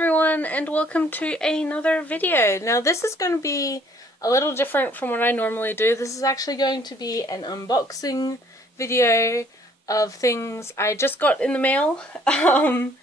everyone, and welcome to another video. Now this is going to be a little different from what I normally do. This is actually going to be an unboxing video of things I just got in the mail. And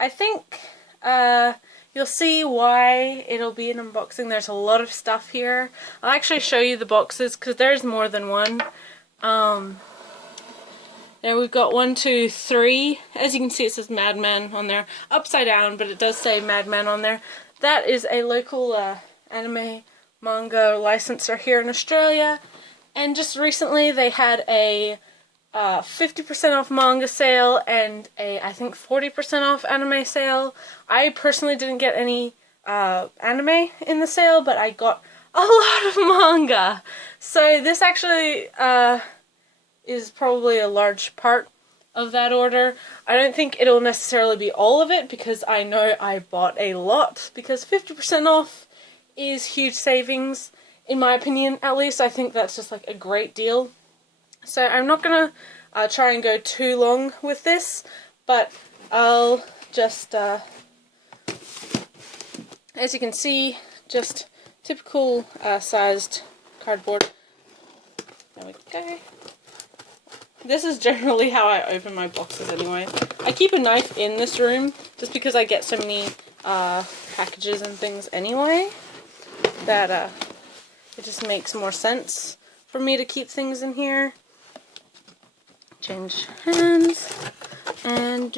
I think you'll see why it'll be an unboxing. There's a lot of stuff here. I'll actually show you the boxes because there's more than one. Now we've got 1, 2, 3. As you can see, it says Madman on there. Upside down, but it does say Madman on there. That is a local anime manga licensor here in Australia. And just recently they had a 50% off manga sale and a, I think, 40% off anime sale. I personally didn't get any anime in the sale, but I got a lot of manga. So this actually is probably a large part of that order. I don't think it'll necessarily be all of it because I know I bought a lot, because 50% off is huge savings, in my opinion at least. I think that's just like a great deal. So I'm not gonna try and go too long with this, but I'll just, as you can see, just typical sized cardboard. There we go. This is generally how I open my boxes anyway. I keep a knife in this room just because I get so many packages and things anyway that it just makes more sense for me to keep things in here. Change hands. And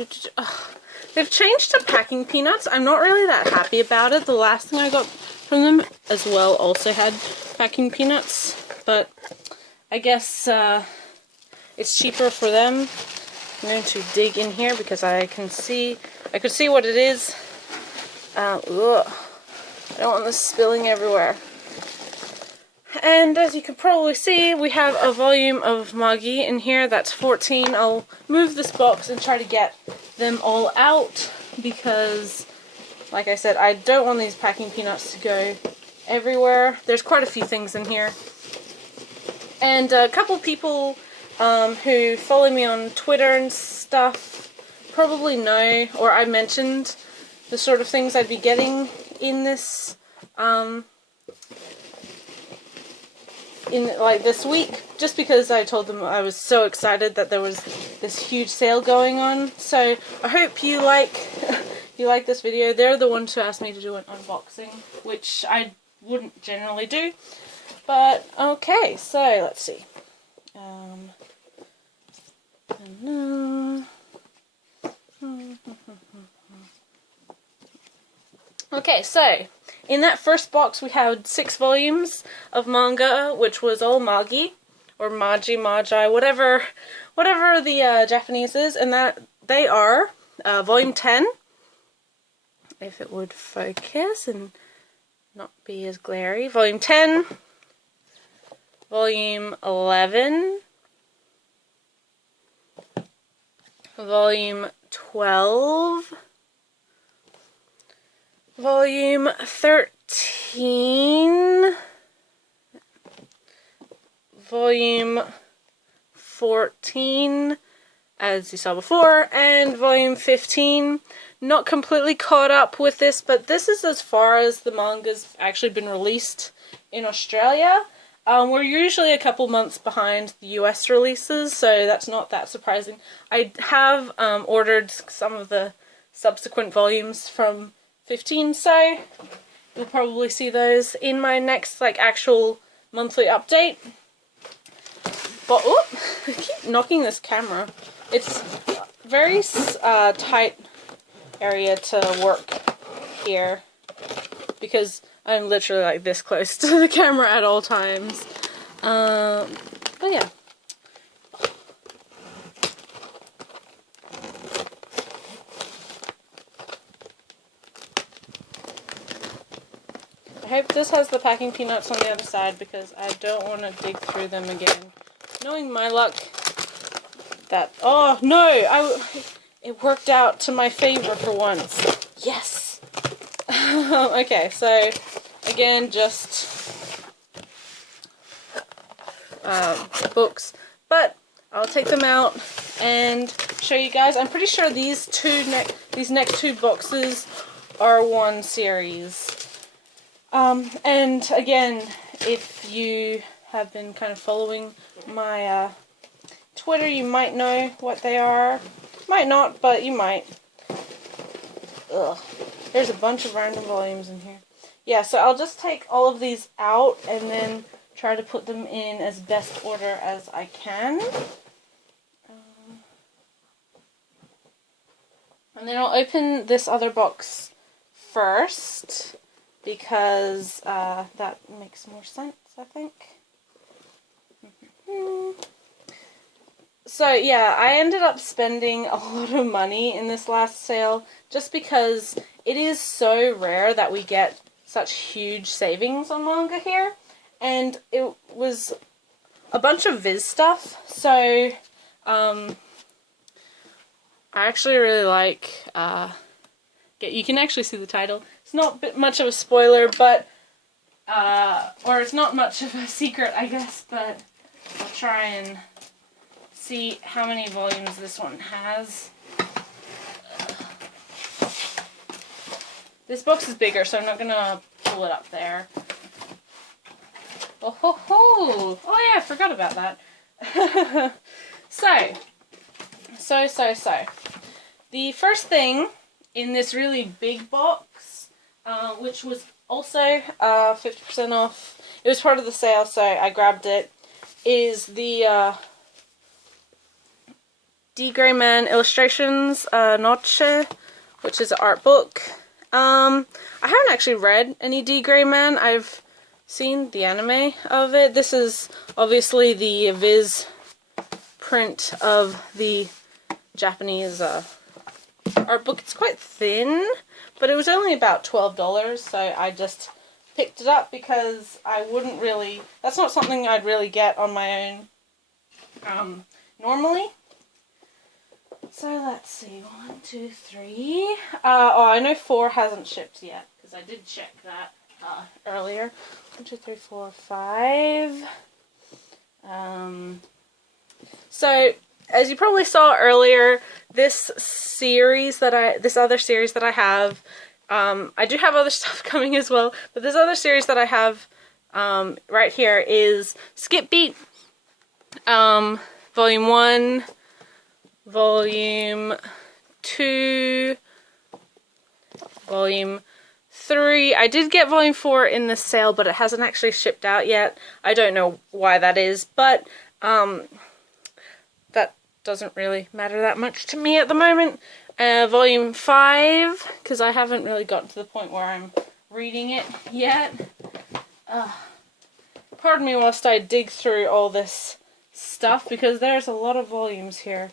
they've changed to packing peanuts. I'm not really that happy about it. The last thing I got from them as well also had packing peanuts, but I guess it's cheaper for them. I'm going to dig in here because I could see what it is. Ugh. I don't want this spilling everywhere. And as you can probably see, we have a volume of Magi in here. That's 14. I'll move this box and try to get them all out because, like I said, I don't want these packing peanuts to go everywhere. There's quite a few things in here. And a couple people who follow me on Twitter and stuff probably know, or I mentioned the sort of things I'd be getting in this, this week, just because I told them I was so excited that there was this huge sale going on. So I hope you like you like this video. They're the ones who asked me to do an unboxing, which I wouldn't generally do. But okay, so let's see. Okay, so in that first box we had 6 volumes of manga, which was all Magi, or Magi, whatever the Japanese is, and that they are volume 10, if it would focus and not be as glary, volume 10, volume 11, volume 12, volume 13, volume 14, as you saw before, and volume 15. Not completely caught up with this, but this is as far as the manga's actually been released in Australia. We're usually a couple months behind the US releases, so that's not that surprising. I have ordered some of the subsequent volumes from 15, so you'll probably see those in my next actual monthly update. But I keep knocking this camera. It's a very tight area to work here because I'm literally like this close to the camera at all times. But yeah. I hope this has the packing peanuts on the other side because I don't want to dig through them again. Knowing my luck, that, oh no, it worked out to my favor for once. Yes! Okay, so again, just books, but I'll take them out and show you guys. I'm pretty sure these next two boxes are one series. And again, if you have been kind of following my Twitter, you might know what they are. Might not, but you might. Ugh. There's a bunch of random volumes in here. Yeah, so I'll just take all of these out and then try to put them in as best order as I can. And then I'll open this other box first, because that makes more sense, I think. So yeah, I ended up spending a lot of money in this last sale, just because it is so rare that we get such huge savings on manga here. And it was a bunch of Viz stuff, so I actually really like, you can actually see the title. It's not much of a spoiler, but, or it's not much of a secret, I guess, but I'll try and see how many volumes this one has. This box is bigger, so I'm not going to pull it up there. Oh ho ho! Oh yeah, I forgot about that. So. The first thing in this really big box, which was also 50% off, it was part of the sale, so I grabbed it, is the D. Gray Man Illustrations Noche, which is an art book. I haven't actually read any D. Gray Man. I've seen the anime of it. This is obviously the Viz print of the Japanese art book. It's quite thin, but it was only about $12, so I just picked it up because I wouldn't really, that's not something I'd really get on my own normally. So let's see, 1, 2, 3. Oh, I know 4 hasn't shipped yet, because I did check that earlier. 1, 2, 3, 4, 5. So, as you probably saw earlier, this other series that I have, I do have other stuff coming as well, but this other series that I have right here is Skip Beat, Volume 1, Volume 2, Volume 3. I did get Volume 4 in the sale, but it hasn't actually shipped out yet. I don't know why that is, but that doesn't really matter that much to me at the moment. Volume 5, because I haven't really gotten to the point where I'm reading it yet. Pardon me whilst I dig through all this stuff, because there's a lot of volumes here.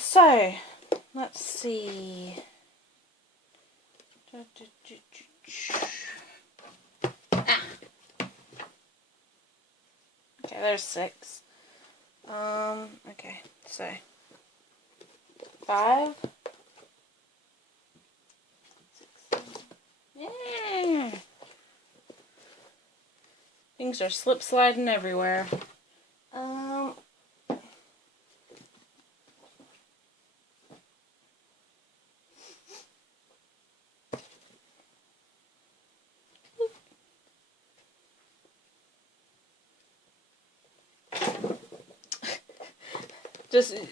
So, let's see. Okay, there's 6. Okay, so 5, 6, 7. Yeah! Things are slip sliding everywhere.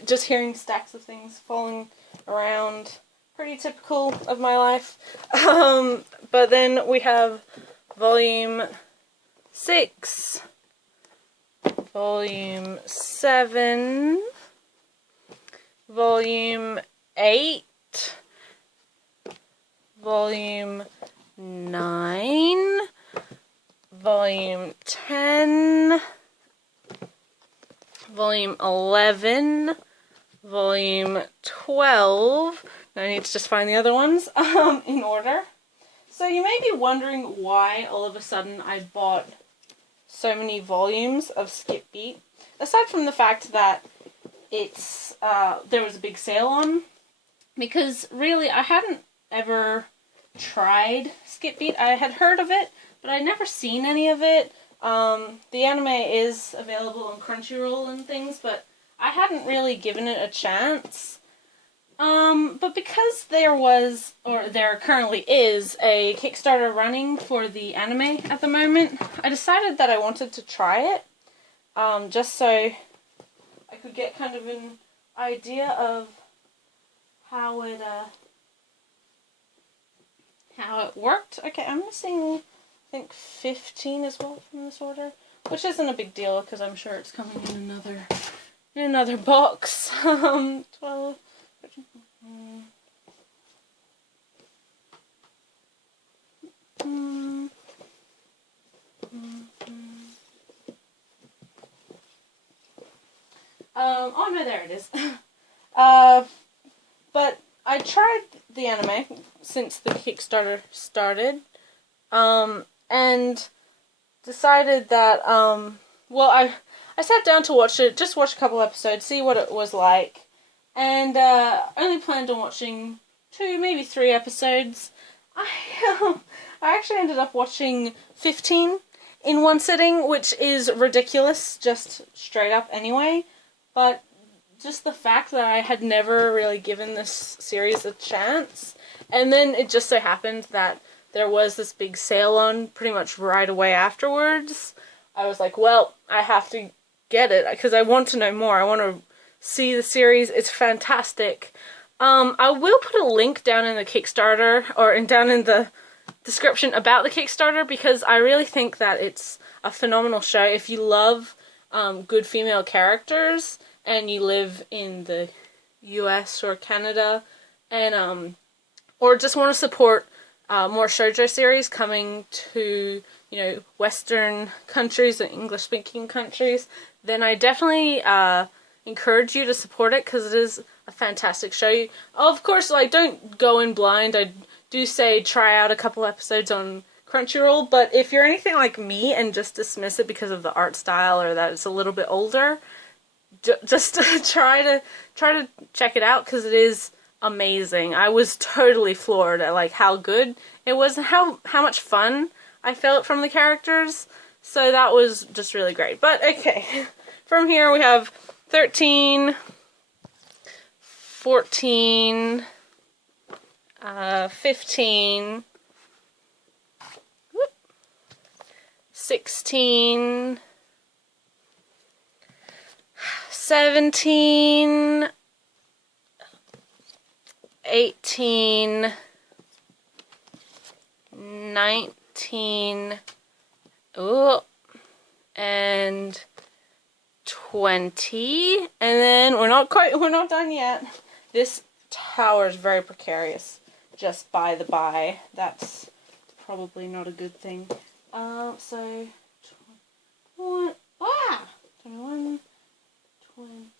Just hearing stacks of things falling around, pretty typical of my life. But then we have Volume 6, Volume 7, Volume 8, Volume 9, Volume 10, Volume 11, Volume 12. I need to just find the other ones in order. So you may be wondering why all of a sudden I bought so many volumes of Skip Beat. Aside from the fact that it's there was a big sale on, because really I hadn't ever tried Skip Beat. I had heard of it, but I'd never seen any of it. The anime is available on Crunchyroll and things, but I hadn't really given it a chance. But because there currently is a Kickstarter running for the anime at the moment, I decided that I wanted to try it, just so I could get kind of an idea of how it worked. Okay, I'm missing, I think, 15 as well from this order, which isn't a big deal because I'm sure it's coming in another box. 12, 13, oh no, there it is. But I tried the anime since the Kickstarter started, and decided that, well, I sat down to watch it, just watch a couple episodes, see what it was like, and only planned on watching 2, maybe 3 episodes. I actually ended up watching 15 in one sitting, which is ridiculous, just straight up anyway, but just the fact that I had never really given this series a chance, and then it just so happened that there was this big sale on pretty much right away afterwards. I was like, well, I have to get it, because I want to know more. I want to see the series. It's fantastic. I will put a link down in the Kickstarter, or down in the description about the Kickstarter, because I really think that it's a phenomenal show. If you love good female characters, and you live in the US or Canada, and or just want to support more shoujo series coming to, you know, Western countries and English-speaking countries, then I definitely encourage you to support it, because it is a fantastic show. Of course, like, don't go in blind. I do say try out a couple episodes on Crunchyroll, but if you're anything like me and just dismiss it because of the art style or that it's a little bit older, just try to check it out, because it is amazing. I was totally floored at like how good it was and how much fun I felt from the characters. So that was just really great. But okay, from here we have 13, 14, 15, 16, 17, 18, 19, ooh, and 20, and then we're not done yet. This tower is very precarious, just by the by. That's probably not a good thing. So 21, 21, 20.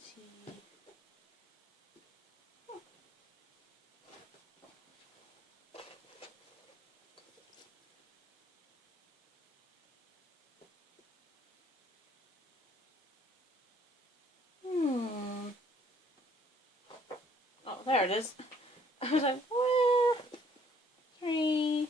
Oh, there it is. I was like, 3.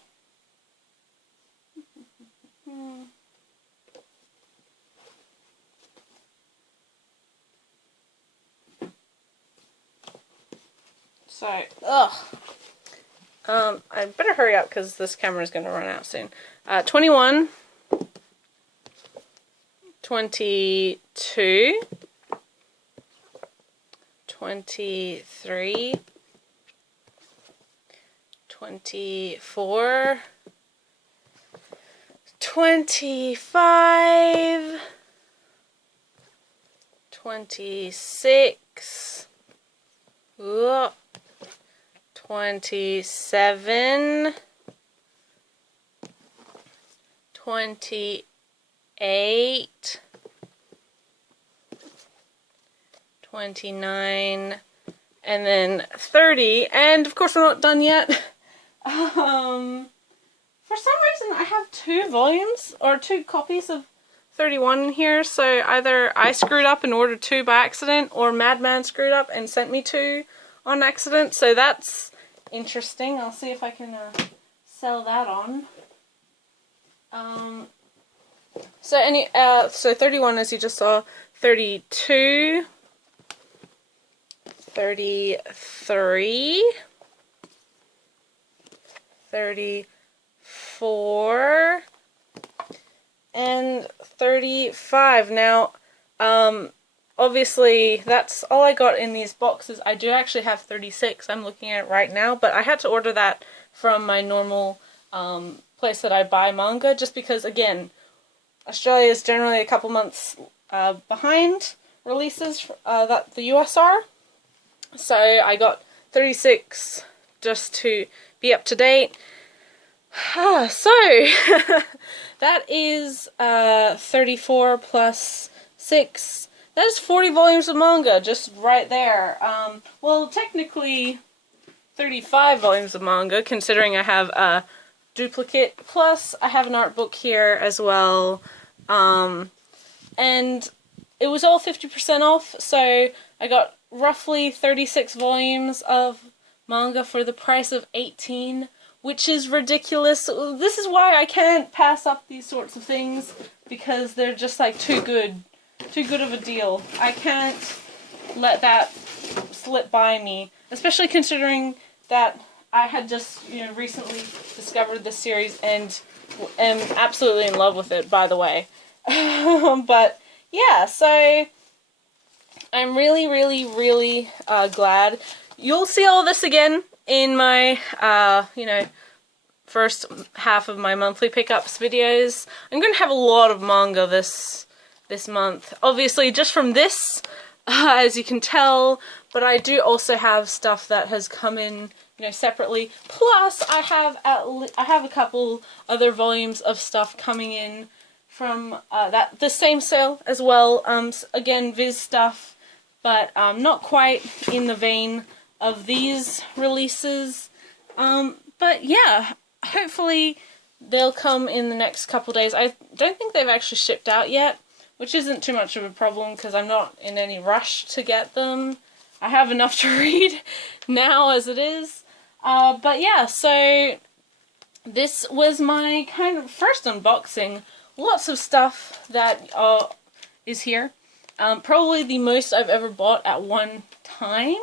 So, I better hurry up because this camera is going to run out soon. 21, 22, 23, 24, 25, 26, 27, 28, 29, and then 30, and of course we're not done yet. For some reason I have 2 volumes, or 2 copies of 31 in here, so either I screwed up and ordered 2 by accident, or Madman screwed up and sent me 2 on accident, so that's interesting. I'll see if I can sell that on. So 31, as you just saw, 32, 33, 34, and 35. Now, obviously that's all I got in these boxes. I do actually have 36, I'm looking at it right now, but I had to order that from my normal place that I buy manga, just because, again, Australia is generally a couple months behind releases that the US are. So I got 36 just to be up to date. So that is 34 plus 6. That is 40 volumes of manga just right there. Well, technically 35 volumes of manga, considering I have a duplicate, plus I have an art book here as well. And it was all 50% off, so I got roughly 36 volumes of manga for the price of 18, which is ridiculous. This is why I can't pass up these sorts of things, because they're just like too good of a deal. I can't let that slip by me, especially considering that I had just, recently discovered this series and am absolutely in love with it, by the way. But yeah, so I'm really, really, really glad. You'll see all this again in my, first half of my monthly pickups videos. I'm going to have a lot of manga this month. Obviously, just from this, as you can tell, but I do also have stuff that has come in, separately. Plus, I have a couple other volumes of stuff coming in from the same sale as well. Again, Viz stuff, but not quite in the vein of these releases. But yeah, hopefully they'll come in the next couple days. I don't think they've actually shipped out yet, which isn't too much of a problem because I'm not in any rush to get them. I have enough to read now as it is. But yeah, so this was my kind of first unboxing. Lots of stuff that is here. Probably the most I've ever bought at one time.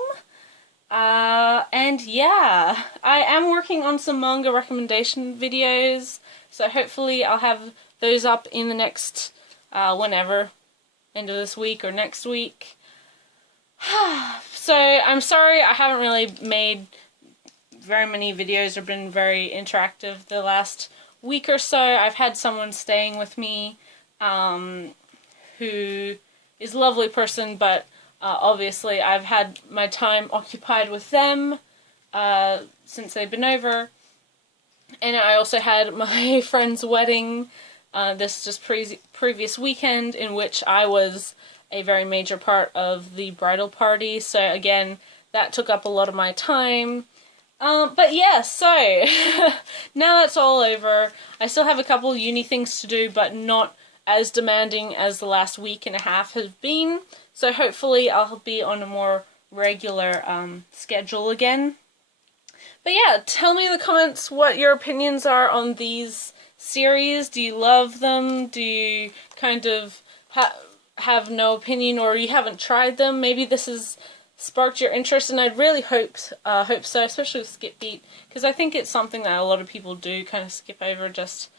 And yeah, I am working on some manga recommendation videos, so hopefully I'll have those up in the next, whenever, end of this week or next week. So I'm sorry I haven't really made very many videos or been very interactive the last week or so. I've had someone staying with me who is a lovely person, but obviously I've had my time occupied with them since they've been over. And I also had my friend's wedding this just previous weekend, in which I was a very major part of the bridal party. So again, that took up a lot of my time. But yeah, so now that's all over. I still have a couple uni things to do, but not as demanding as the last week and a half has been. So hopefully I'll be on a more regular schedule again. But yeah, tell me in the comments what your opinions are on these series. Do you love them? Do you kind of have no opinion, or you haven't tried them? Maybe this has sparked your interest, and I'd really hope so, especially with Skip Beat, because I think it's something that a lot of people do kind of skip over just